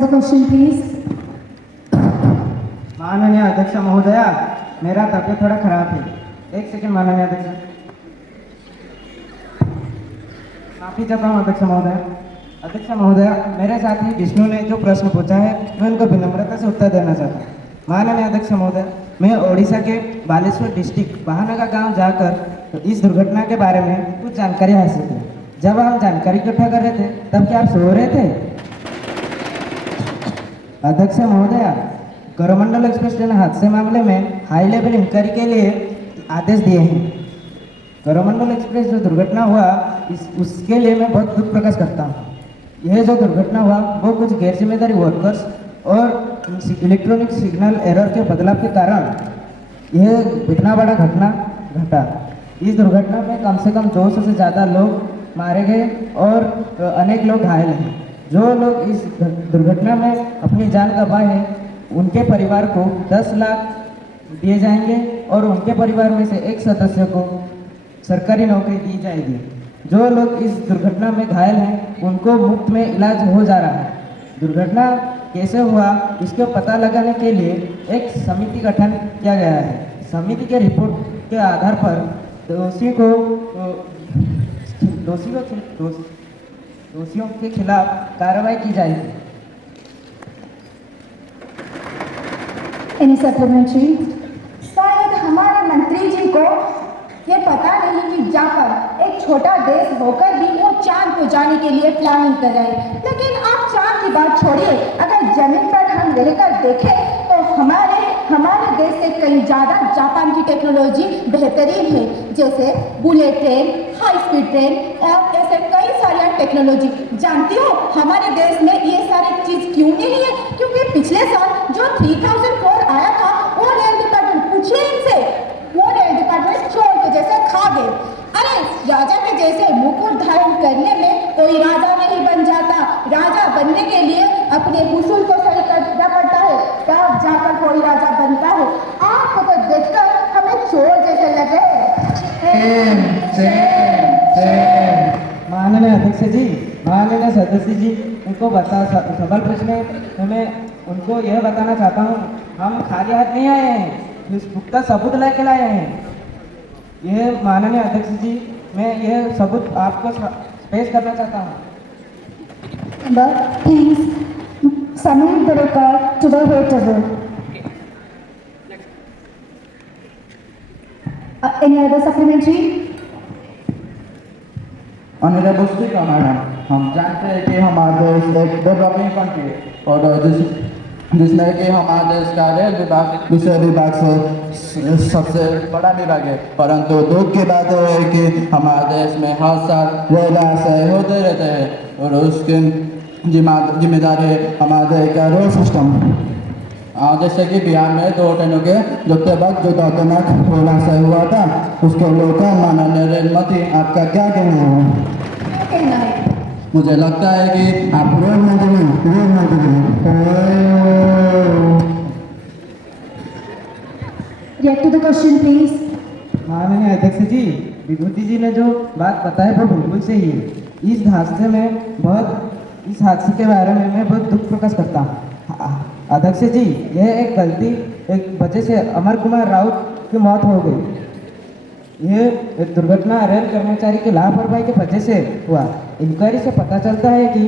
the question, please. माननीय अध्यक्ष महोदया, मेरा तबीयत थोड़ा खराब है। एक सेकंड माननीय अध्यक्ष। माफी चाहता हूँ अध्यक्ष महोदया। अध्यक्ष महोदया, मेरे साथी विष्णु ने जो प्रश्न पूछा है मैं उनको विनम्रता से उत्तर देना चाहता हूँ। माननीय अध्यक्ष महोदय, मैं ओडिशा के बालेश्वर डिस्ट्रिक्ट बहानगा गांव जाकर इस दुर्घटना के बारे में कुछ जानकारी हासिल की। जब हम जानकारी इकट्ठा कर रहे थे तब क्या आप सो रहे थे? अध्यक्ष महोदया, कोरोमंडल एक्सप्रेस ट्रेन हादसे मामले में हाई लेवल इंक्वायरी के लिए आदेश दिए हैं। कोरोमंडल एक्सप्रेस जो दुर्घटना हुआ उसके लिए मैं बहुत दुख प्रकाश करता हूँ। यह जो दुर्घटना हुआ वो कुछ गैर जिम्मेदारी वर्कर्स और इलेक्ट्रॉनिक सिग्नल एरर के बदलाव के कारण यह इतना बड़ा घटना घटा। इस दुर्घटना में कम से कम 200 से ज़्यादा लोग मारे गए और अनेक लोग घायल हैं। जो लोग इस दुर्घटना में अपनी जान गंवाए हैं उनके परिवार को 10 लाख दिए जाएंगे और उनके परिवार में से एक सदस्य को सरकारी नौकरी दी जाएगी। जो लोग इस दुर्घटना में घायल हैं उनको मुफ्त में इलाज हो जा रहा है। दुर्घटना कैसे हुआ इसको पता लगाने के लिए एक समिति गठन किया गया है। समिति के रिपोर्ट के आधार पर दोषियों के खिलाफ कार्रवाई की जाएगी। Any supplementary? शायद हमारे मंत्री जी को ये पता नहीं कि जाकर एक छोटा देश होकर भी वो चांद को जाने के लिए प्लानिंग कर रहे हैं। लेकिन आप चांद की बात छोड़िए, अगर जमीन पर हम रहकर देखें तो हमारे देश से कहीं ज़्यादा जापान की टेक्नोलॉजी बेहतरीन है। जैसे bullet train, high speed train और ऐसे कई सारी टेक्नोलॉजी। जानती हो हमारे देश में ये सारी चीज़ क्यों नहीं है? क्योंकि पिछले साल जो 3004 आया था वो रेल डिपार्टमेंट, पूछिए इनसे, वो रेल डिपार्टमेंट चोर के जैसे खा गए। अरे राजा के जैसे मुकुट धारण करने में कोई राजा नहीं बन जाता। राजा बनने के लिए अपने उसूल को सही करना पड़ता है, तब जाकर कोई राजा बनता है। आपको तो देखकर हमें चोर जैसे लगे। माननीय अध्यक्ष जी, माननीय सदस्य जी, उनको सवाल पूछने में मैं उनको यह बताना चाहता हूँ, हम खाली हाथ नहीं आए हैं, पुख्ता सबूत लेके लाए हैं। यह माननीय अध्यक्ष जी, मैं यह सबूत आपको पेश करना चाहता हूँ। But please submit the record to the head table. Any other supplementary? Honorable Speaker, madam, हम जानते हैं कि हमारा देश एक डेवलपिंग कंट्री है और जिसमें कि हमारे देश का रेल विभाग दूसरे विभाग से सबसे बड़ा विभाग है। परंतु दुख की बात है कि हमारे देश में हर साल रेल हादसे होते रहते हैं और उसकी जिम्मेदारी है हमारे देश का रेल सिस्टम। जैसे कि बिहार में 2 ट्रेनों के जुटते वक्त जो दर्दनाक रेल हादसा हुआ था उसके लेकर माननीय रेल मंत्री आपका क्या कहना है? मुझे लगता है कि आप रेल मंत्री React to the question, please. माननीय अध्यक्ष जी, विभूति जी ने जो बात बताई वो बिल्कुल सही है। इस हादसे के बारे में मैं बहुत दुख प्रकाश करता हूँ। अध्यक्ष जी, यह एक वजह से अमर कुमार राउत की मौत हो गई। यह दुर्घटना रेल कर्मचारी की लापरवाही की वजह से हुआ। इंक्वायरी से पता चलता है कि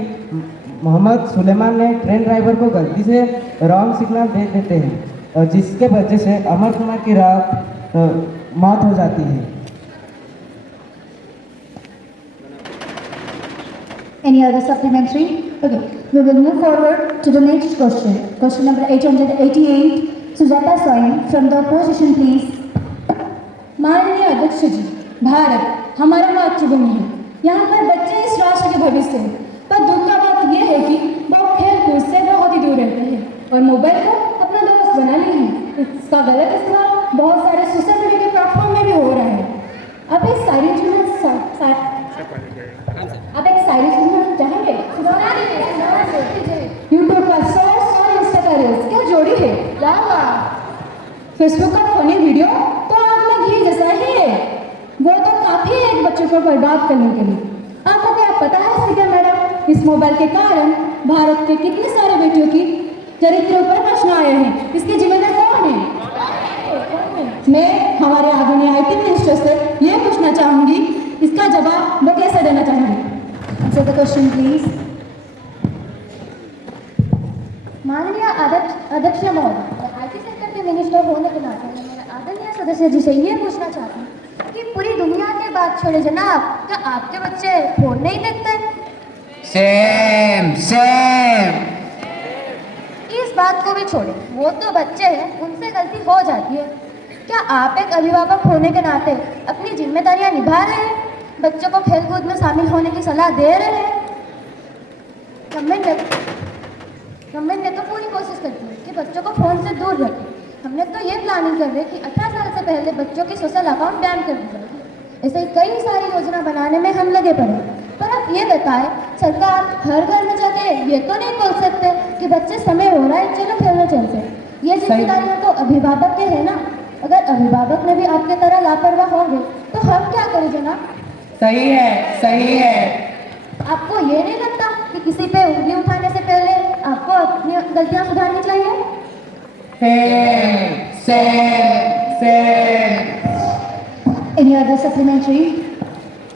मोहम्मद सुलेमान ने ट्रेन ड्राइवर को गलती से रॉन्ग सिग्नल दे देते हैं और जिसके वजह से अमर कुमार की मौत हो जाती है। Any other supplementary? Okay, we will move forward to the next question. Question number 888. Sujata Swami from the opposition, please. माननीय अध्यक्ष जी, भारत हमारा मातृभूमि है। यहाँ पर बच्चे इस राष्ट्र के भविष्य हैं। पर दुख का बात यह है कि वो खेल कूद से बहुत ही दूर रहते हैं और मोबाइल को अपना दोस्त बना लिए हैं। इसका गलत इस्तेमाल बहुत सारे सोशल मीडिया के प्लेटफॉर्म में भी हो रहा है। अब एक साइलेंट चाहेंगे यूट्यूब का शॉर्ट्स और इंस्टा का रील्स क्या जोड़ी है? फेसबुक का फनी वीडियो तो आग में घी जैसा ही है। वो तो काफी है एक बच्चे को बर्बाद करने के लिए। आपको क्या पता है सीधा मैडम, इस मोबाइल के कारण भारत के कितने सारे बेटियों की चरित्रों पर प्रश्न आए हैं, इसके जिम्मेदार कौन है? मैं हमारे आदरणीय आईटी मिनिस्टर से ये पूछना चाहूंगी, इसका जवाब वो कैसे देना चाहेंगे? Answer the question please. माननीय अध्यक्ष महोदय, आईटी सेक्टर के मिनिस्टर होने के नाते मैं मेरे आदरणीय सदस्य जी से ये पूछना चाहती हूँ कि पूरी दुनिया की बात छोड़े जनाब, क्या आपके बच्चे फोन नहीं देखते? Same same. इस बात को भी छोड़े, वो तो बच्चे हैं, उनसे गलती हो जाती है। क्या आप एक अभिभावक होने के नाते अपनी जिम्मेदारियां निभा रहे हैं? बच्चों को खेलकूद में शामिल होने की सलाह दे रहे हैं? गवर्नमेंट ने तो पूरी कोशिश करती है कि बच्चों को फ़ोन से दूर रखें। हमने तो ये प्लानिंग कर रहे कि 18 साल से पहले बच्चों की सोशल अकाउंट बैन कर दी जाएगी। ऐसे कई सारी योजना बनाने में हम लगे पड़े। पर आप ये बताएं, सरकार हर घर में जाके ये तो नहीं बोल सकते कि बच्चे समय हो रहा है, चलो खेलने चलते। ये जिम्मेदारियां तो अभिभावक के है ना। अगर अभिभावक ने भी आपके तरह लापरवाह होंगे तो हम क्या करें जनाब? सही है, सही है। आपको ये नहीं लगता कि किसी पे उंगली उठाने से पहले आपको अपनी गलतियां सुधारनी चाहिए? Any other supplementary?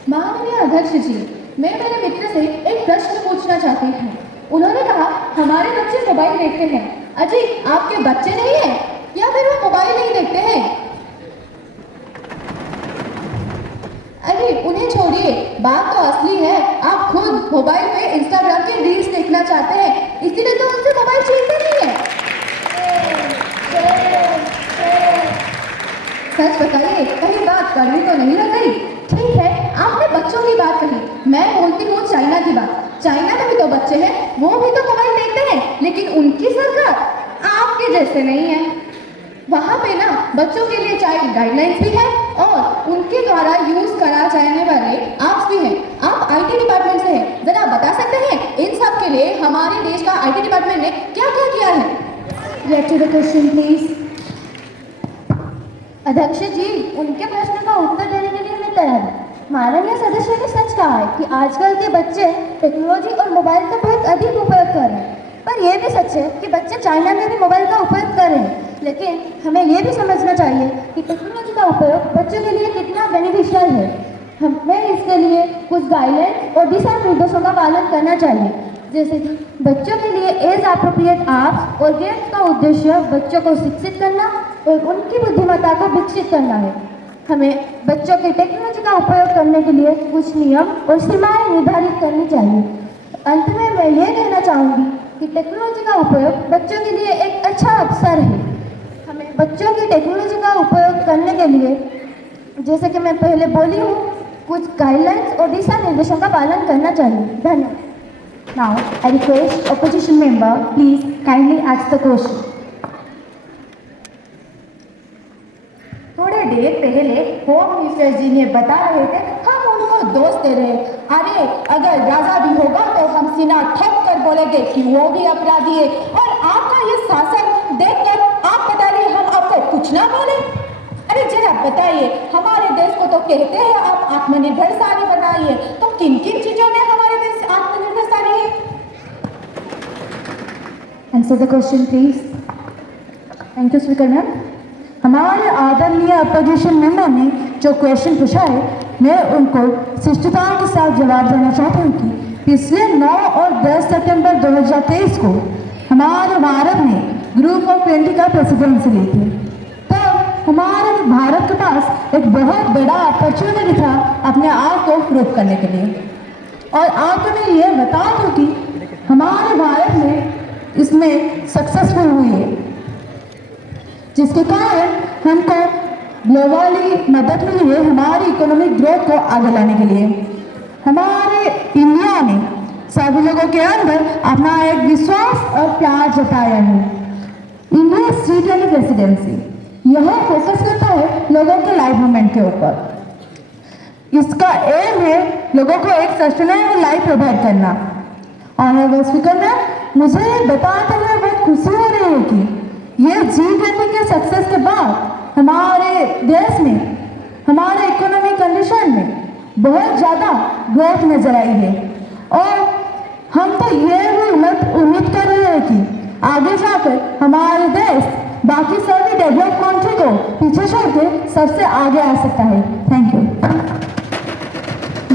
माननीय अध्यक्ष जी, मैं मेरे मित्र से एक प्रश्न पूछना चाहती हूँ। उन्होंने कहा हमारे बच्चे मोबाइल देखते हैं। अजी, आपके बच्चे नहीं हैं या फिर वो मोबाइल नहीं देखते हैं? अरे उन्हें छोड़िए, बात तो असली है। आप खुद मोबाइल पे इंस्टाग्राम के रील्स देखना चाहते हैं, इसीलिए तो उनसे मोबाइल छीनते नहीं है। सच बताइए, कहीं बात करनी तो नहीं लग गई? ठीक है, आपने बच्चों की बात कही, मैं बोलती हूँ चाइना की बात। चाइना में भी तो बच्चे हैं, वो भी तो मोबाइल देखते हैं, लेकिन उनकी सरकार आपके जैसे नहीं है। वहाँ पे ना बच्चों के लिए चाइल्ड गाइडलाइंस भी है और उनके द्वारा यूज करा जाने वाले ऐप्स भी हैं। आप आईटी डिपार्टमेंट से हैं, जरा बता सकते हैं इन सब के लिए हमारे देश का आईटी डिपार्टमेंट ने क्या क्या किया है? Get to the question, please. अध्यक्ष जी, उनके प्रश्न का उत्तर देने के लिए मैं तैयार हूँ। माननीय सदस्य ने सच कहा है कि आजकल के बच्चे टेक्नोलॉजी और मोबाइल का बहुत अधिक उपयोग कर रहे हैं। पर यह भी सच है कि बच्चे चाइना में भी मोबाइल का उपयोग कर रहे हैं। लेकिन हमें यह भी समझना चाहिए कि टेक्नोलॉजी का उपयोग बच्चों के लिए कितना बेनिफिशियल है। हमें इसके लिए कुछ गाइडलाइंस और दिशा निर्देशों का पालन करना चाहिए, जैसे कि बच्चों के लिए एज अप्रोप्रिएट ऐप्स और गेम्स का उद्देश्य बच्चों को शिक्षित करना और उनकी बुद्धिमत्ता को विकसित करना है। हमें बच्चों के टेक्नोलॉजी का उपयोग करने के लिए कुछ नियम और सीमाएं निर्धारित करनी चाहिए। अंत में मैं ये कहना चाहूँगी कि टेक्नोलॉजी का उपयोग बच्चों के लिए एक अच्छा अवसर है। हमें बच्चों की टेक्नोलॉजी का उपयोग करने के लिए, जैसे कि मैं पहले बोली हूँ, कुछ गाइडलाइंस और दिशा निर्देशों का पालन करना चाहिए। धन्यवाद। Now, I request opposition member, please kindly ask the question. थोड़े देर पहले होम मिनिस्टर जी ने बता रहे थे, हम उनको दोष दे रहे। अरे अगर राजा भी होगा तो हम सीना ठोक कर बोलेंगे कि वो भी अपराधी है। और आपका ये शासन देखकर आप बता रहे हम आपको कुछ ना बोले? अरे जरा बताइए, हमारे देश को तो कहते हैं आप आत्मनिर्भरशाली बनाइए, तो किन किन चीजों में हमारे देश आत्मनिर्भरशाली है? Answer the question, please. Thank you, Speaker ma'am. हमारे आदरणीय अपोजिशन मेंबर ने जो क्वेश्चन पूछा है, मैं उनको शिष्टता के साथ जवाब देना चाहता हूँ कि पिछले 9 और 10 सितंबर 2023 को हमारे भारत ने ग्रुप ऑफ 20 का प्रेसिडेंसी ली थी। तब हमारे भारत के पास एक बहुत बड़ा अपॉर्चुनिटी था अपने आप को प्रूव करने के लिए। और आपको मैं ये बता दूँ कि हमारे भारत में इसमें सक्सेसफुल हुई है, जिसके कारण हमको ग्लोबली मदद मिली है हमारी इकोनॉमिक ग्रोथ को आगे लाने के लिए। हमारे इंडिया ने सभी लोगों के अंदर अपना एक विश्वास और प्यार जताया है। इंडिया G20 प्रेसिडेंसी यह फोकस करता है लोगों के लाइवलीहुड के ऊपर। इसका एम है लोगों को एक सस्टेनेबल लाइफ प्रोवाइड करना। ऑनरेबल स्पीकर मैम, मुझे बताते हुए बहुत खुशी हो रही है कि ये G20 के सक्सेस के बाद हमारे देश में, हमारे इकोनॉमिक कंडीशन में बहुत ज़्यादा ग्रोथ नजर आई है। और हम तो ये भी उम्मीद कर रहे हैं कि आगे जाकर हमारे देश बाकी सभी डेवलप कंट्री को पीछे छोड़ के सबसे आगे आ सकता है। Thank you.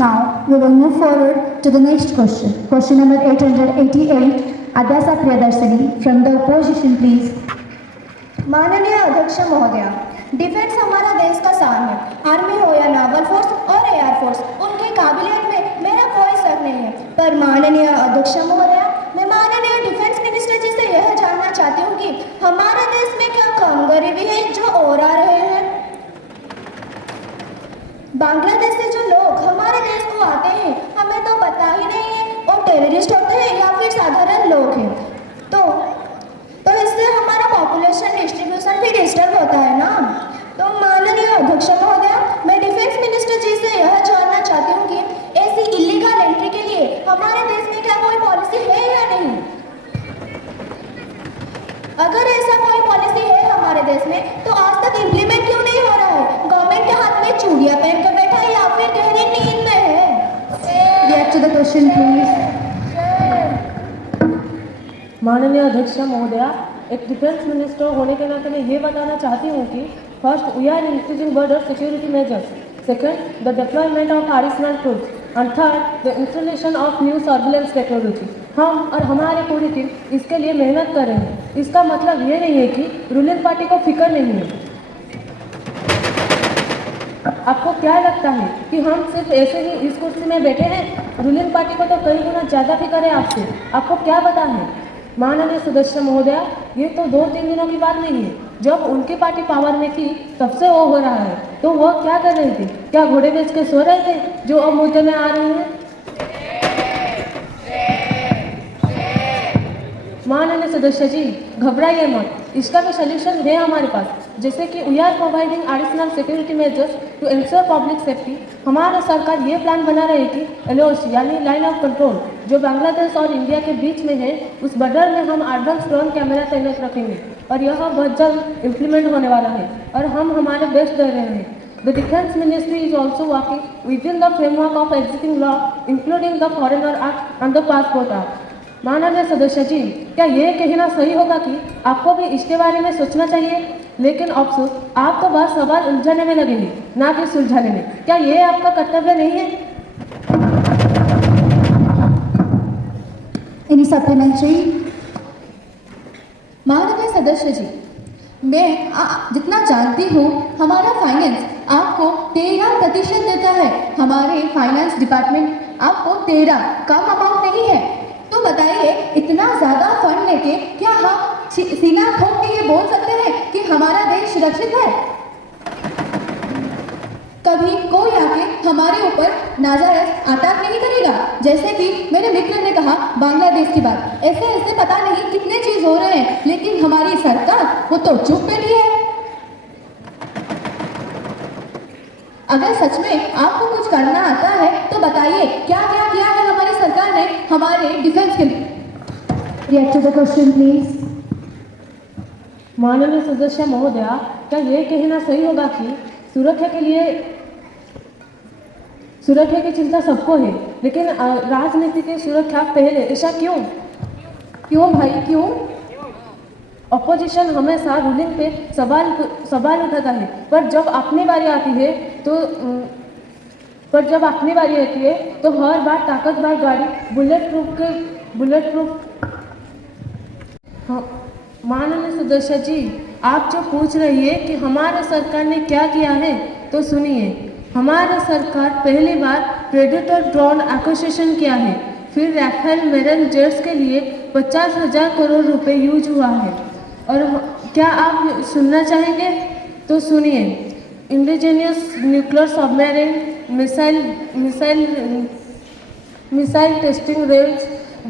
Now we will move forward to the next question. Question number 888, Adasa Priyadarshini from the opposition, please. माननीय अध्यक्ष महोदय, डिफेंस हमारा देश का शान है। आर्मी हो या नावल फोर्स और एयर फोर्स, उनके काबिलियत में मेरा कोई शक नहीं है। पर माननीय अध्यक्ष महोदय, मैं माननीय डिफेंस मिनिस्टर जी से यह जानना चाहती हूँ कि हमारे देश में क्या कम गरीबी है जो और आ रहे हैं। बांग्लादेश से जो लोग हमारे देश को आते हैं हमें तो पता ही नहीं है वो टेररिस्ट होते हैं या फिर साधारण लोग हैं। तो इससे हमारा पॉपुलेशन डिस्ट्रीब्यूशन भी डिस्टर्ब होता है ना। तो माननीय अध्यक्ष महोदय, मैं डिफेंस मिनिस्टर जी से यह जानना चाहती हूँ कि ऐसी इलीगल एंट्री के लिए हमारे देश में क्या कोई पॉलिसी है या नहीं। अगर ऐसा कोई पॉलिसी है हमारे देश में तो आज तक इम्प्लीमेंट क्यों नहीं हो रहा है। गवर्नमेंट के हाथ में चूड़ियां पहन कर बैठा है या फिर गहरी नींद में है। React to the question, please. माननीय अध्यक्ष महोदया, एक डिफेंस मिनिस्टर होने के नाते मैं ये बताना चाहती हूँ कि first we are increasing border security measures, second the deployment of additional troops and third the installation of new surveillance technology. हम और हमारे पूरी टीम इसके लिए मेहनत कर रहे हैं। इसका मतलब ये नहीं है कि रूलिंग पार्टी को फिक्र नहीं है। आपको क्या लगता है कि हम सिर्फ ऐसे ही इस कुर्सी में बैठे हैं? रूलिंग पार्टी को तो कई गुना ज़्यादा फिक्र है आपसे। आपको क्या पता है माननीय सदस्य महोदया, ये तो 2-3 दिनों की बात नहीं है। जब उनकी पार्टी पावर में थी तब से वो हो रहा है। तो वो क्या कर रहे थे? क्या घोड़े बेच के सो रहे थे जो अब मुद्दे में आ रहे हैं? माननीय सदस्य जी, घबराइए मत, इसका भी सोल्यूशन है हमारे पास। जैसे कि we are providing additional security measures to ensure public safety. हमारा सरकार ये प्लान बना रही है कि एलओसी यानी लाइन ऑफ कंट्रोल जो बांग्लादेश और इंडिया के बीच में है, उस बॉर्डर में हम एडवांस ड्रोन कैमरा तैनात रखेंगे और यह बहुत जल्द इम्प्लीमेंट होने वाला है और हम हमारे बेस्ट दे रहे हैं। The Defence Ministry is also working within the framework of existing law, including the Foreigner Act and the Passport Act. माननीय सदस्य जी, क्या ये कहना सही होगा कि आपको भी इसके बारे में सोचना चाहिए? लेकिन अफसोस, आप तो बस सवाल उलझाने में लगे हैं, ना कि सुलझाने में। क्या ये आपका कर्तव्य नहीं है? Any supplementary? माननीय सदस्य जी, मैं जितना जानती हूँ हमारा फाइनेंस आपको 13% देता है। हमारे फाइनेंस डिपार्टमेंट आपको 13 कम अमाउंट नहीं है। तो बताइए, इतना ज़्यादा फंड लेके क्या हम सीना ठोक के ये बोल सकते हैं कि हमारा देश सुरक्षित है? कभी कोई आके हमारे ऊपर नाजायज अटैक नहीं करेगा। जैसे कि मेरे मित्र ने कहा बांग्लादेश की बात, ऐसे ऐसे पता नहीं कितने चीज हो रहे हैं, लेकिन हमारी सरकार वो तो चुप बैठी है। अगर सच में आपको कुछ करना आता है तो बताइए, क्या क्या किया है हमारी सरकार ने हमारे डिफेंस के लिए। React to the question, please. माननीय सदस्य महोदया, क्या ये कहना सही होगा कि सुरक्षा की चिंता सबको है, लेकिन राजनीति की सुरक्षा पहले? ऐसा क्यों? क्यों भाई, क्यों? अपोजिशन हमेशा रूलिंग पे सवाल उठाता है, पर जब अपनी बारी आती है तो हर बार ताकतवर गाड़ी बुलेट प्रूफ। माननीय सदस्य जी, आप जो पूछ रही है कि हमारे सरकार ने क्या किया है, तो सुनिए। हमारा सरकार पहली बार प्रेडेटर ड्रोन एक्विजिशन किया है, फिर राफेल मेरिन जेट्स के लिए 50,000 करोड़ रुपए यूज हुआ है। और क्या आप सुनना चाहेंगे? तो सुनिए। Indigenous nuclear submarine, missile testing range,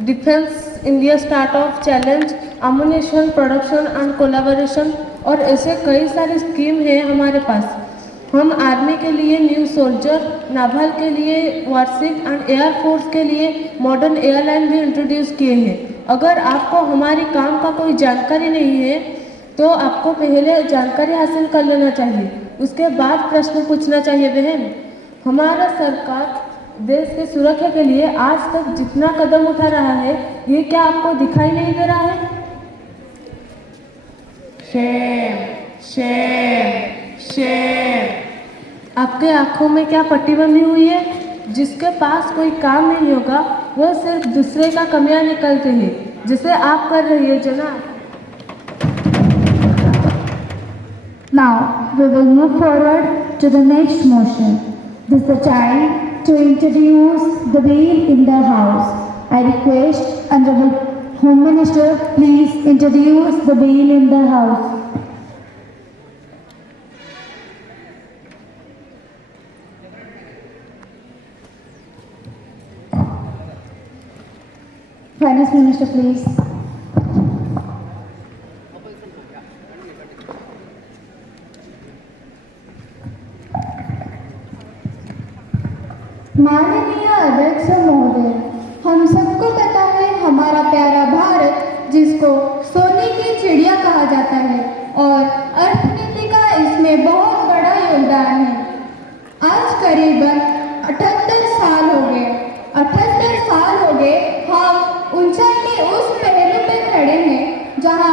defence India startup challenge, ammunition production and collaboration और ऐसे कई सारी स्कीम है हमारे पास। हम आर्मी के लिए न्यू सोल्जर, नावल के लिए वारशिप एंड एयरफोर्स के लिए मॉडर्न एयरलाइन भी इंट्रोड्यूस किए हैं। अगर आपको हमारी काम का कोई जानकारी नहीं है तो आपको पहले जानकारी हासिल कर लेना चाहिए, उसके बाद प्रश्न पूछना चाहिए बहन। हमारा सरकार देश की सुरक्षा के लिए आज तक जितना कदम उठा रहा है, ये क्या आपको दिखाई नहीं दे रहा है? Shem Shem Shem. आपके आंखों में क्या पट्टी बंधी हुई है? जिसके पास कोई काम नहीं होगा वो सिर्फ दूसरे का कमियां निकलते हैं, जिसे आप कर रही है जनाब। Now we will move forward to the next motion. This is the time to introduce the bill in the House. I request Honorable Home Minister, please introduce the bill in the House. Finance Minister, please. माननीय अध्यक्ष महोदय, हम सबको पता है हमारा प्यारा भारत जिसको सोने की चिड़िया कहा जाता है और अर्थनीति का इसमें बहुत बड़ा योगदान है। आज करीबन 78 साल हो गए। 78 साल हो गए हम ऊंचाई के उस पहलू पे खड़े हैं जहां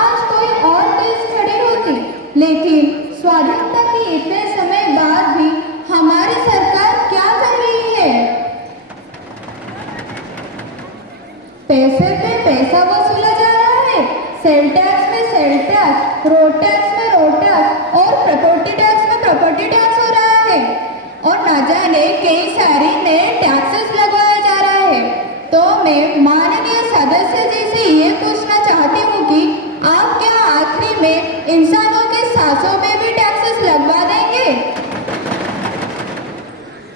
आज कोई और देश खड़े होती, लेकिन स्वाधीनता के इतने समय बाद भी हमारी सरकार क्या कर रही है? पैसे पे पैसा वसूला जा रहा है, सेल टैक्स में सेल टैक्स, रोड टैक्स में रोड टैक्स और प्रॉपर्टी टैक्स में प्रॉपर्टी टैक्स हो रहा है और ना जाने कई सारे नए टैक्सेस लगवाया जा रहा है। तो मैं माननीय सदस्य जी से ये पूछना चाहती हूँ कि आप क्या आखिरी में इंसानों के सांसों में भी टैक्सेस लगवा देंगे?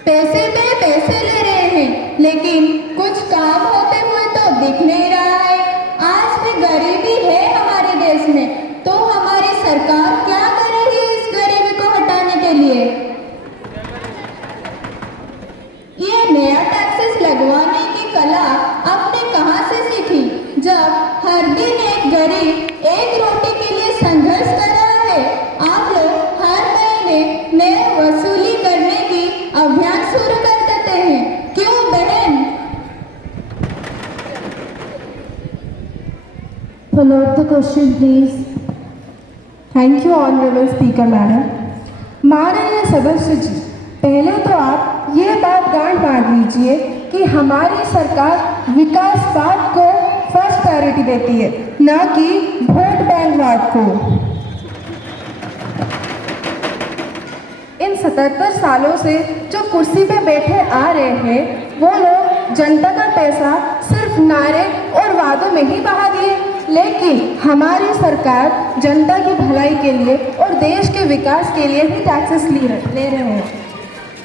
पैसे पे पैसे ले रहे हैं, लेकिन कुछ काम होते हुए तो दिख नहीं रहा है। आज भी गरीबी है हमारे देश में, तो हमारी सरकार क्या कर रही है इस गरीबी को हटाने के लिए? ये नया टैक्सेस लगवाने की कला आपने कहाँ से सीखी, जब हर दिन एक गरीब एक रोटी के लिए संघर्ष कर रहा है? आप लोग हर महीने नए वसूली करने की अभियान शुरू कर देते हैं, क्यों बहन? Follow the question, please. Thank you honourable speaker madam. माननीय सदस्य जी, पहले तो आप ये बात गांठ बांध लीजिए कि हमारी सरकार विकासवाद को फर्स्ट प्रायोरिटी देती है, ना कि वोट बैंकवाद को। इन 77 सालों से जो कुर्सी पे बैठे आ रहे हैं वो लोग जनता का पैसा सिर्फ नारे और वादों में ही बहा दिए, लेकिन हमारी सरकार जनता की भलाई के लिए और देश के विकास के लिए भी टैक्सेस ले रहे हैं।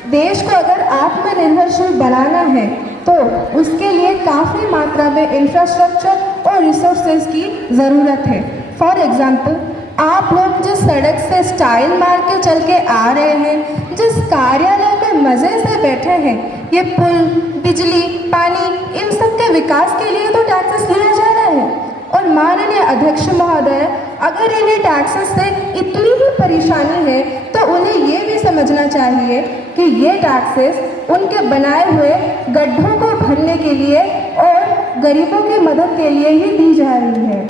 देश को अगर आत्मनिर्भरशील बनाना है तो उसके लिए काफ़ी मात्रा में इंफ्रास्ट्रक्चर और रिसोर्सेज की ज़रूरत है। फॉर एग्जाम्पल, आप लोग जिस सड़क से स्टाइल मार के चल के आ रहे हैं, जिस कार्यालय में मज़े से बैठे हैं, ये पुल, बिजली, पानी, इन सब के विकास के लिए तो टैक्सेस लिया जा रहा है। और माननीय अध्यक्ष महोदय, अगर इन्हें टैक्सेस से इतनी ही परेशानी है तो उन्हें ये भी समझना चाहिए कि ये टैक्सेस उनके बनाए हुए गड्ढों को भरने के लिए और गरीबों की मदद के लिए ही दी जा रही है।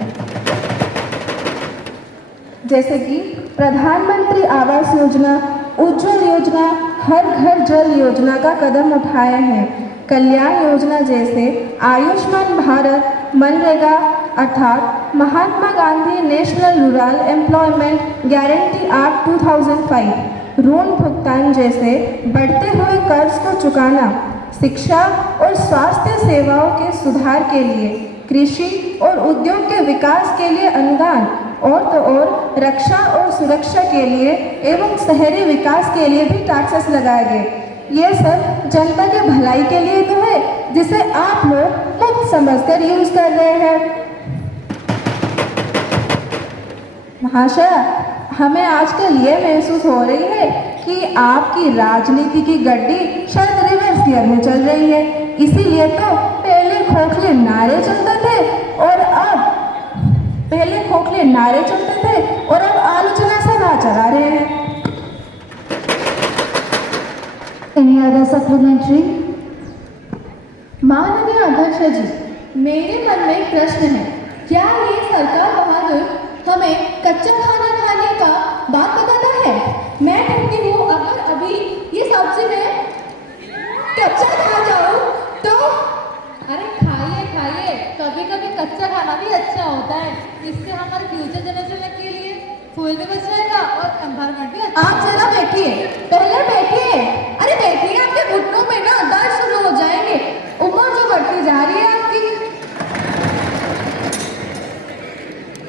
जैसे कि प्रधानमंत्री आवास योजना, उज्ज्वल योजना, हर घर जल योजना का कदम उठाए हैं। कल्याण योजना जैसे आयुष्मान भारत, मनरेगा अर्थात Mahatma Gandhi national rural employment guarantee act 2005, ऋण भुगतान जैसे बढ़ते हुए कर्ज को चुकाना, शिक्षा और स्वास्थ्य सेवाओं के सुधार के लिए, कृषि और उद्योग के विकास के लिए अनुदान, और तो और रक्षा और सुरक्षा के लिए एवं शहरी विकास के लिए भी टैक्सेस लगाए गए। ये सब जनता के भलाई के लिए तो है, जिसे आप लोग मुफ्त समझकर यूज कर रहे हैं। महाशय, हमें आजकल ये महसूस हो रही है कि आपकी राजनीति की गड्डी शायद रिवर्स गियर में चल रही है। इसीलिए तो पहले खोखले नारे चलते थे और अब आलोचना सभा चला रहे हैं। Any other supplementary? माननीय अध्यक्ष जी, मेरे मन में एक प्रश्न है, क्या ये सरकार बहादुर हमें कच्चा खाना खाने का बात बताता है। मैं कहती हूँ अगर अभी ये सब्जी में कच्चा खा जाऊँ तो अरे खाइए खाइए, कभी कभी कच्चा खाना भी अच्छा होता है। इससे हमारे फ्यूचर जनरेशन के लिए फूल भी बचाएगा और एनवायरनमेंट भी अच्छा। आप जरा बैठिए, पहले बैठिए। अरे बैठिए, आपके घुटनों में ना दर्द शुरू हो जाएंगे। उम्र जो बढ़ती जा रही है आपकी,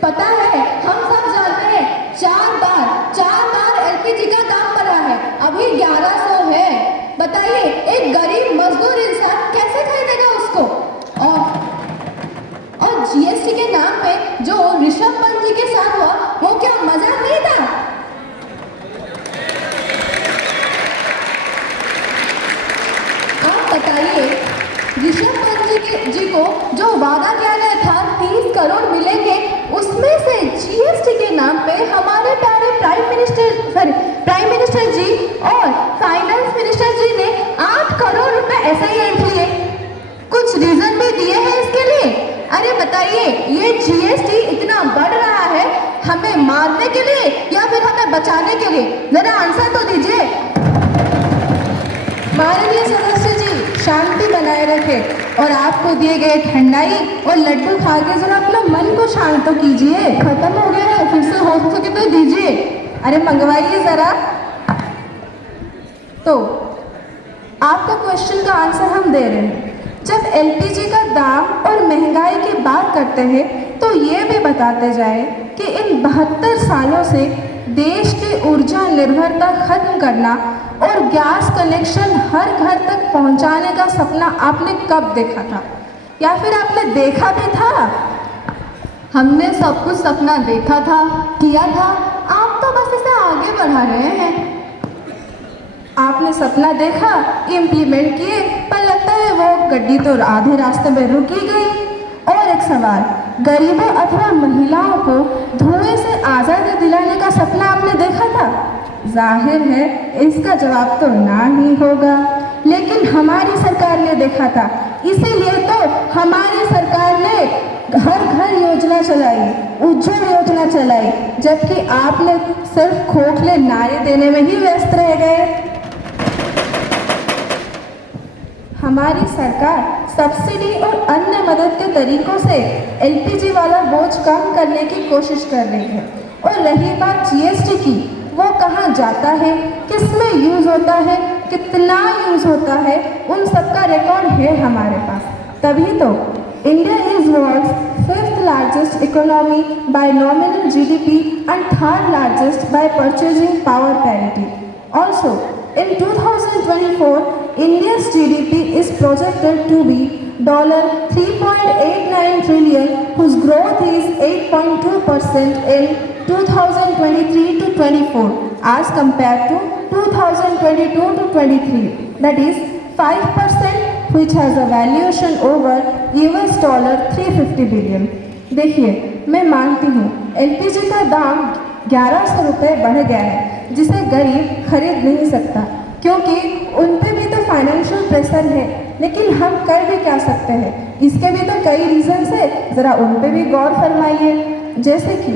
पता है हम सब जानते हैं 4 बार एलपीजी का दाम बढ़ा है, अभी 1100 है। बताइए एक गरीब मजदूर इंसान कैसे खरीदेगा उसको। और जीएसटी के नाम पे जो ऋषभ पंत जी के साथ हुआ वो क्या मजाक नहीं था। आप बताइए ऋषभ पंत जी को जो वादा किया गया था 30 करोड़ मिलेंगे, उसमें से जीएसटी के नाम पे हमारे प्यारे प्राइम मिनिस्टर जी और फाइनेंस मिनिस्टर जी ने 8 करोड़ रुपए ऐसे ही ऐंठ लिए। कुछ रीजन भी दिए हैं इसके लिए। अरे बताइए ये जीएसटी इतना बढ़ रहा है हमें मारने के लिए या फिर हमें बचाने के लिए, जरा आंसर तो दीजिए। माननीय सदस्य जी, शांति बनाए रखें और आपको दिए गए ठंडाई और लड्डू खा के जरा अपना मन को शांत तो कीजिए। खत्म हो गया है, फिर से हो सके तो दीजिए। अरे मंगवाइए जरा। तो आपका क्वेश्चन का आंसर हम दे रहे हैं। जब एलपीजी का दाम और महंगाई की बात करते हैं तो ये भी बताते जाए कि इन 72 सालों से देश की ऊर्जा निर्भरता खत्म करना और गैस कनेक्शन हर घर तक पहुंचाने का सपना आपने कब देखा था, या फिर आपने देखा भी था? हमने सब कुछ सपना देखा था, किया था, आप तो बस इसे आगे बढ़ा रहे हैं। आपने सपना देखा, इम्प्लीमेंट किए, पर लगता है वो गड्डी तो आधे रास्ते में रुकी गई। और एक सवाल, गरीबों अथवा महिलाओं को धुएं से आज़ादी दिलाने का सपना आपने देखा था? जाहिर है इसका जवाब तो ना ही होगा। लेकिन हमारी सरकार ने देखा था, इसीलिए तो हमारी सरकार ने घर घर योजना चलाई, उज्ज्वल योजना चलाई, जबकि आपने सिर्फ खोखले नारे देने में ही व्यस्त रह गए। हमारी सरकार सब्सिडी और अन्य मदद के तरीकों से एलपीजी वाला बोझ कम करने की कोशिश कर रही है। और रही बात जीएसटी की, वो कहाँ जाता है, किस में यूज़ होता है, कितना यूज़ होता है, उन सब का रिकॉर्ड है हमारे पास। तभी तो India is world's 5th largest economy by nominal GDP and 3rd largest by purchasing power parity. Also, in 2024, India's GDP is projected to be $3.89 trillion, whose growth is 8.2% in 2023 to 24 as compared to 2022 to 23, that is 5%, which has a valuation over $350 billion. देखिए, मैं मानती हूँ LPG का दाम 1100 रुपये बढ़ गया है, जिसे गरीब खरीद नहीं सकता, क्योंकि उन पे भी तो फाइनेंशियल प्रेशर है। लेकिन हम कर भी क्या सकते हैं, इसके भी तो कई रीजंस है, ज़रा उन पे भी गौर फरमाइए। जैसे कि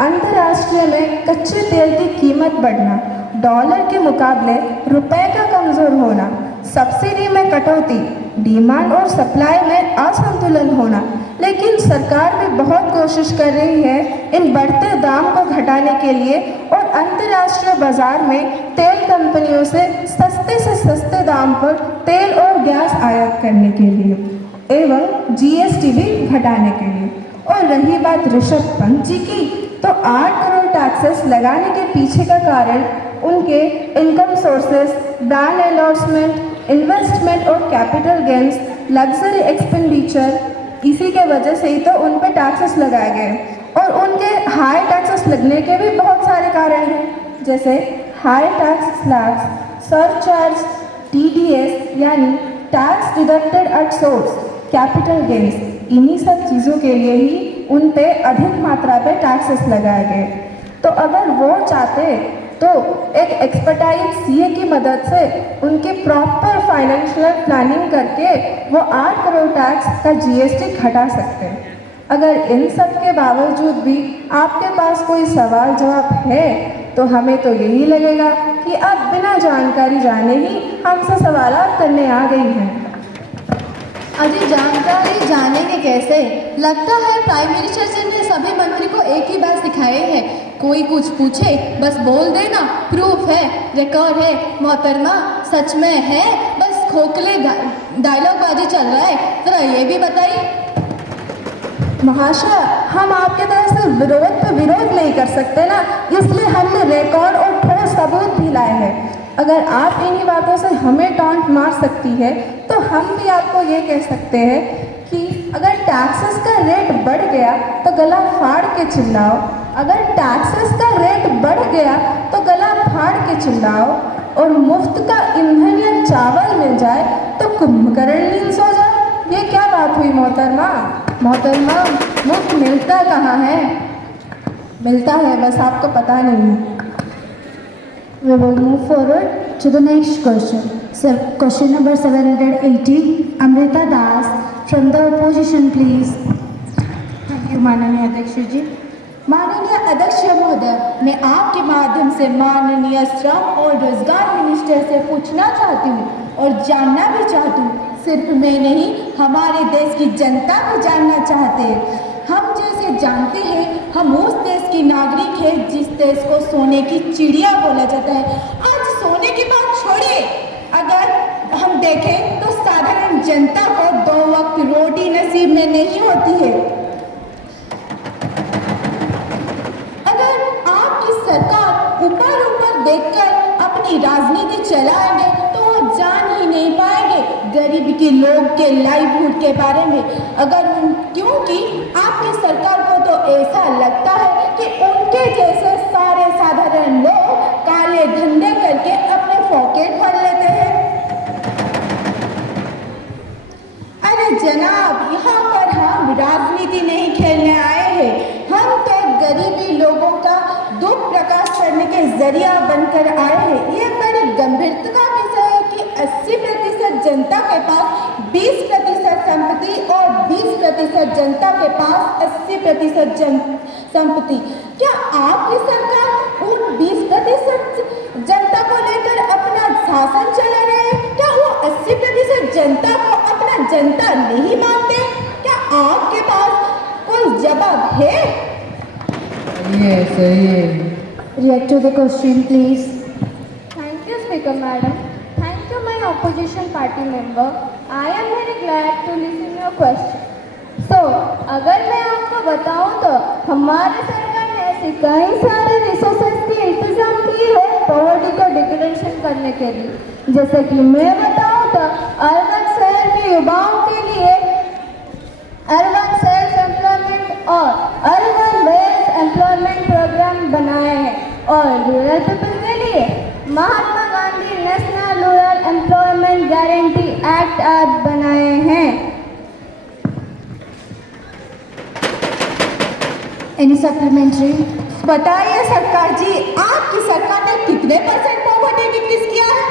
अंतर्राष्ट्रीय में कच्चे तेल की कीमत बढ़ना, डॉलर के मुकाबले रुपए का कमज़ोर होना, सब्सिडी में कटौती, डिमांड और सप्लाई में असंतुलन होना। लेकिन सरकार भी बहुत कोशिश कर रही है इन बढ़ते दाम को घटाने के लिए और अंतर्राष्ट्रीय बाजार में तेल कंपनियों से सस्ते दाम पर तेल और गैस आयात करने के लिए एवं जीएसटी भी घटाने के लिए। और रही बात ऋषभ पंत जी की, तो 8 करोड़ टैक्सेस लगाने के पीछे का कारण उनके income sources, brand endorsement, investment और कैपिटल गेन्स, लग्जरी एक्सपेंडिचर, इसी के वजह से ही तो उन पे टैक्सेस लगाए गए। और उनके हाई टैक्सेस लगने के भी बहुत सारे कारण हैं, जैसे high tax slabs, surcharge, TDS यानी tax deducted at source, capital gains, इन्हीं सब चीज़ों के लिए ही उन पे अधिक मात्रा पे टैक्सेस लगाए गए। तो अगर वो चाहते तो एक एक्सपर्टाइज सीए की मदद से उनके प्रॉपर फाइनेंशियल प्लानिंग करके वो 8 करोड़ टैक्स का जीएसटी घटा सकते हैं। अगर इन सब के बावजूद भी आपके पास कोई सवाल जवाब है तो हमें तो यही लगेगा कि आप बिना जानकारी जाने ही हमसे सवालात करने आ गई हैं। अजी जानकारी जानेंगे कैसे? लगता है प्राइम मिनिस्टर जी ने सभी मंत्री को एक ही बात सिखाई है, कोई कुछ पूछे बस बोल देना, प्रूफ है, रिकॉर्ड है। मोहतरमा सच में है बस खोखले डायलॉग बाजी चल रहा है? जरा ये भी बताइए। महाशय, हम आपके तरह से विरोध पे विरोध नहीं कर सकते ना, इसलिए हमने रिकॉर्ड और ठोस सबूत भी लाए हैं। अगर आप इन्हीं बातों से हमें टॉन्ट मार सकती है तो हम भी आपको ये कह सकते हैं कि अगर टैक्सेस का रेट बढ़ गया तो गला फाड़ के चिल्लाओ, अगर टैक्सेस का रेट बढ़ गया तो गला फाड़ के चिल्लाओ, और मुफ्त का ईंधन या चावल मिल जाए तो कुंभकर्ण नींद सो जाए। ये क्या बात हुई मोहतरमा? मोहतरमा मुफ्त मिलता कहाँ है? मिलता है, बस आपको पता नहीं है। We will move forward to the next question. So, question number 780, Amrita Das from the opposition, please. Thank you माननीय अध्यक्ष जी। माननीय अध्यक्ष महोदय, मैं आपके माध्यम से माननीय श्रम और रोजगार मिनिस्टर से पूछना चाहती हूँ और जानना भी चाहती हूँ, सिर्फ मैं नहीं हमारे देश की जनता भी जानना चाहते हैं। हम जैसे जानते हैं हम उस देश के नागरिक हैं जिस देश को सोने की चिड़िया बोला जाता है। आज सोने की बात छोड़िए, अगर हम देखें तो साधारण जनता को 2 वक्त रोटी नसीब में नहीं होती है। अगर आपकी सरकार ऊपर ऊपर देखकर अपनी राजनीति चलाएंगे तो वो जान ही नहीं पाएंगे गरीब के लोग के लाइवहुड के बारे में। क्योंकि आपकी सरकार को तो ऐसा लगता है कि उनके जैसे सारे साधारण लोग काले धंधे करके अपने पॉकेट भर लेते हैं। अरे जनाब, यहाँ पर हम राजनीति नहीं खेलने आए हैं, हम तो गरीबी लोगों का दुख प्रकाश करने के जरिया बनकर आए हैं। ये बड़ी गंभीरता का विषय है कि 80% जनता के पास 20% संपत्ति और 20% जनता के पास 80% संपत्ति। क्या आपकी सरकार उन 20% जनता को लेकर अपना शासन चला रहे हैं? क्या वो 80% जनता को अपना जनता नहीं मानते? क्या आपके पास कोई जवाब है? सही है। React to the question, please. Thank you, Speaker Madam. Thank you, my opposition party member. I am very glad to listen your question. So, अगर मैं आपको बताऊं तो हमारे सरकार ने ऐसी कई सारे रिसोर्सेज की इंतजाम की है पॉवर्टी को डिक्लेरेशन करने के लिए। जैसे कि मैं बताऊं तो अर्बन शहर के युवाओं के लिए अर्बन सेल्फ एम्प्लॉयमेंट और अर्बन वेल्थ एम्प्लॉयमेंट प्रोग्राम बनाए हैं और रूरल पीपल के लिए Mahatma Gandhi national rural employment guarantee act बनाए हैं। Any supplementary? बताइए सरकार जी, आपकी सरकार ने कितने % पॉवर्टी डिक्रीज किया है?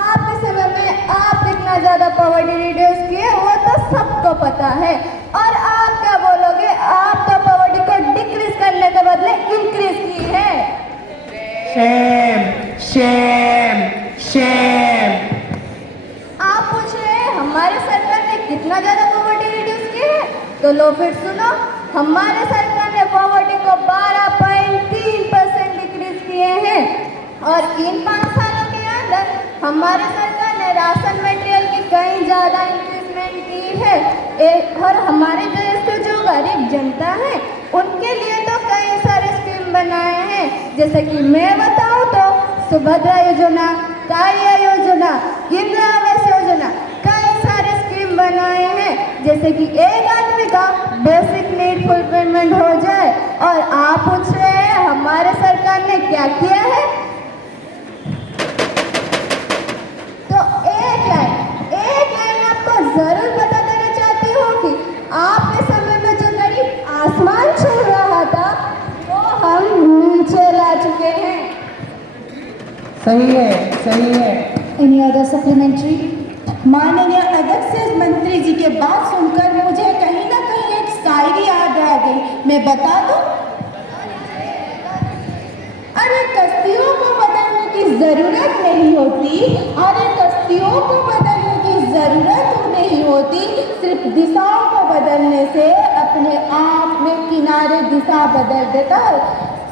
आपके समय में आप कितना ज़्यादा पॉवर्टी रिड्यूस किए वो तो सबको पता है, और आप क्या बोलोगे? आप तो पॉवर्टी को डिक्रीज करने के बदले इंक्रीज की है। Shem Shem Shem. आप पूछ रहे हैं हमारे सरकार ने कितना ज़्यादा पॉवर्टी रिड्यूस की है, तो लो फिर सुनो, हमारे सरकार ने पॉवर्टी को 12.3% डिक्रीज किए हैं और इन 5 सालों के अंदर हमारे सरकार ने राशन मटेरियल की कई ज़्यादा इंक्रीजमेंट की है। और हमारे देश के जो गरीब जनता है उनके लिए तो कई सारे स्कीम बनाए हैं, जैसे कि मैं बताऊँ तो सुभद्रा योजना, कार्य योजना, इंदिरा आवास योजना, कई सारे स्कीम बनाए हैं जैसे कि एक आदमी का बेसिक नीड फुलफिलमेंट हो जाए। और आप पूछ रहे हैं हमारे सरकार ने क्या किया है, तो एक लाइन आपको जरूर बता देना चाहती हूँ कि आपके समय में जो गरीब आसमान छू रहा था वो हम नीचे ला चुके हैं। सही है, सही है। Any other supplementary? माननीय अध्यक्ष मंत्री जी के बात सुनकर मुझे कहीं ना कहीं एक शायरी याद आ गई, मैं बता दूं? अरे कश्तियों को बदलने की जरूरत नहीं होती, अरे कश्तियों को बदलने की जरूरत नहीं होती, सिर्फ दिशाओं को बदलने से अपने आप में किनारे दिशा बदल देता है।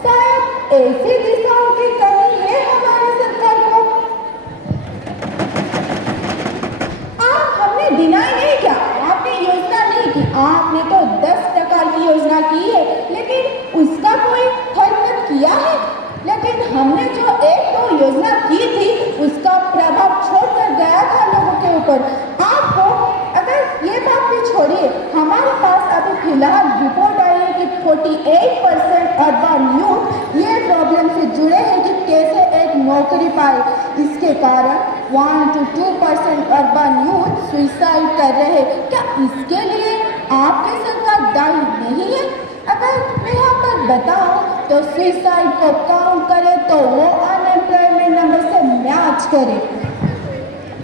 शायद ऐसी दिशाओं की कमी है हमारी सरकार को। आप हमने डिनाई नहीं किया, आपने योजना नहीं की, आपने तो 10 प्रकार की योजना की है, लेकिन उसका कोई फल मत किया है। लेकिन हमने जो एक दो योजना की थी उसका प्रभाव छोड़कर गया था लोगों के ऊपर। आपको अगर ये बात भी छोड़िए, हमारे पास अभी फिलहाल रिपोर्ट आई है कि 48% अर्बन यूथ ये प्रॉब्लम से जुड़े हैं कि कैसे एक नौकरी पाए। इसके कारण 1 to 2% अर्बन यूथ सुइसाइड कर रहे हैं। क्या इसके लिए आपकी सरकार दायी नहीं है? अगर मैं यहाँ पर बताऊँ तो सुइसाइड को काउंट करे तो वो अनएम्प्लॉयमेंट नंबर से मैच करे।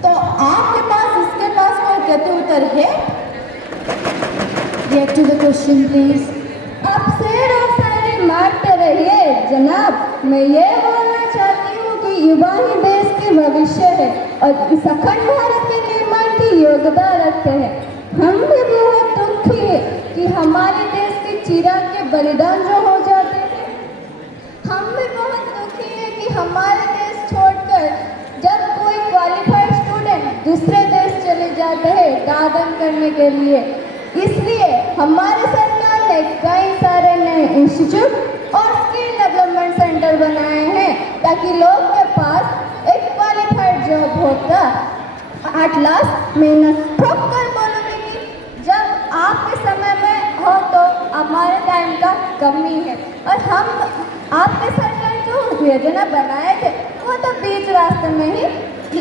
तो आपके पास इसके पास कोई प्रत्युत्तर है? Get to the question, please. आप शेर और शायरी मारते रहिए जनाब, मैं ये बोलना चाहती हूँ कि युवा ही देश के भविष्य है और इस अखंड भारत के निर्माण की योग्यता रखते हैं। हम भी बहुत दुखी है कि हमारे देश के चिराग के बलिदान जो हो जाते हैं। हम भी बहुत दुखी है कि हमारे देश छोड़कर जब कोई क्वालिफाइड स्टूडेंट दूसरे देश चले जाते हैं दादन करने के लिए। इसलिए हमारी सरकार ने कई सारे नए इंस्टीट्यूट और स्किल डेवलपमेंट सेंटर बनाए हैं ताकि लोग के पास एक क्वालिफाइड जॉब होता। 8 लाख मेहनत ठोक कर बोलूँगी कि जब आपके समय में हो तो हमारे टाइम का कमी है। और हम आपके सरकार जो योजना बनाए थे वो तो बीच रास्ते में ही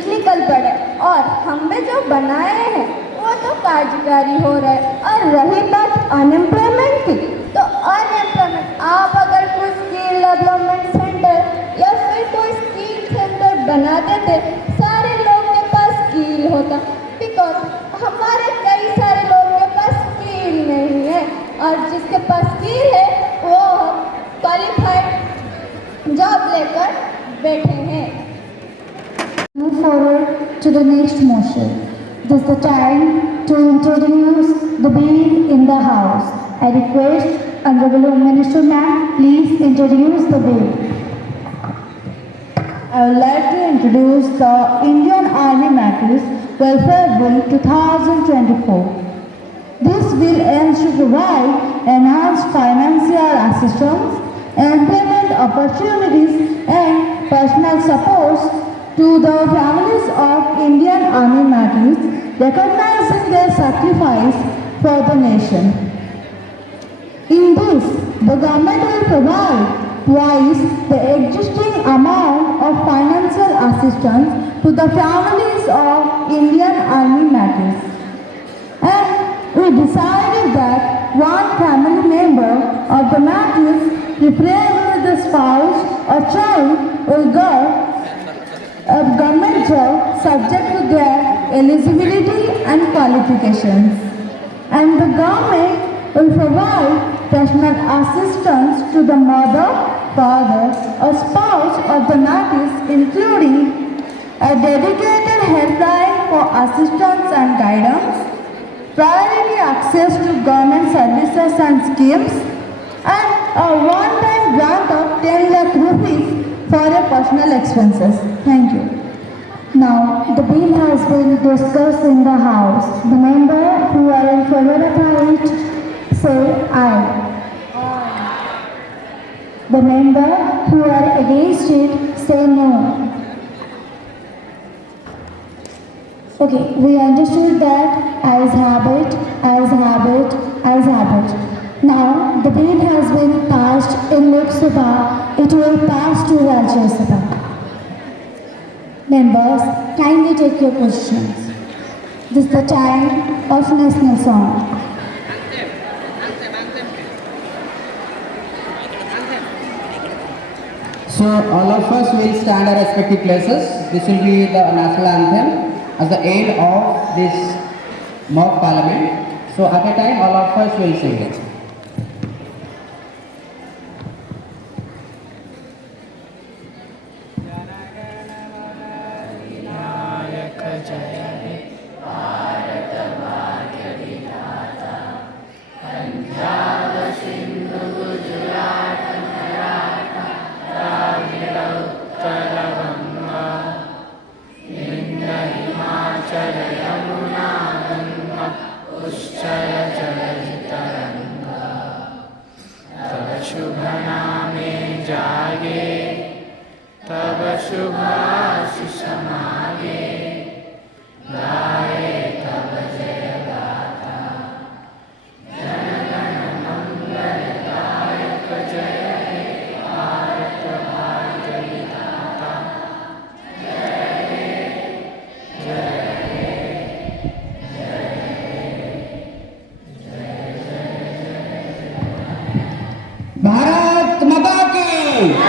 निकल पड़े, और हमने जो बनाए हैं वो तो कार्यकारी हो रहा है। और रही बात अनएम्प्लॉयमेंट की, तो अनएम्प्लॉयमेंट आप अगर कोई स्किल डेवलपमेंट सेंटर या फिर कोई स्किल सेंटर बना देते, सारे लोग के पास स्किल होता। बिकॉज हमारे कई सारे लोगों के पास स्किल नहीं है, और जिसके पास स्किल है वो क्वालिफाइड जॉब लेकर बैठे हैं। Move forward to the next motion. This is the time to introduce the bill in the House. I request Honorable Home Minister Ma'am, please introduce the bill. I would like to introduce the Indian Army Matters Welfare Bill 2024. This bill aims to provide enhanced financial assistance, employment opportunities and personal supports to the families of Indian Army Matters, recognizing their sacrifice for the nation. In this, the government will provide twice the existing amount of financial assistance to the families of Indian Army Matters. And we decided that one family member of the Matters, preferably the spouse or child, will get a government job subject to their eligibility and qualifications. And the government will provide personal assistance to the mother, father or spouse of the Matters, including a dedicated helpline for assistance and guidance, priority access to government services and schemes, and a one-time grant of 10 lakh rupees for your personal expenses. Thank you. Now, the bill has been discussed in the House. The member who are in favor of it, say aye. The member who are against it, say no. Okay, we understood that as habit, as habit, as habit. Now, the bill has been passed in Lok Sabha. It will pass to Rajya Sabha. Members, kindly take your questions. This is the time of national song. So all of us will stand our respective places. This will be the national anthem as the aid of this mock parliament. So at a time, all of us will sing it. शुभ नामे जागे तब शुभाशिष मागे गाए तब जय गाथा जनगण मंगल दायक जय हे भारत भाग्य विधाता भारत माता की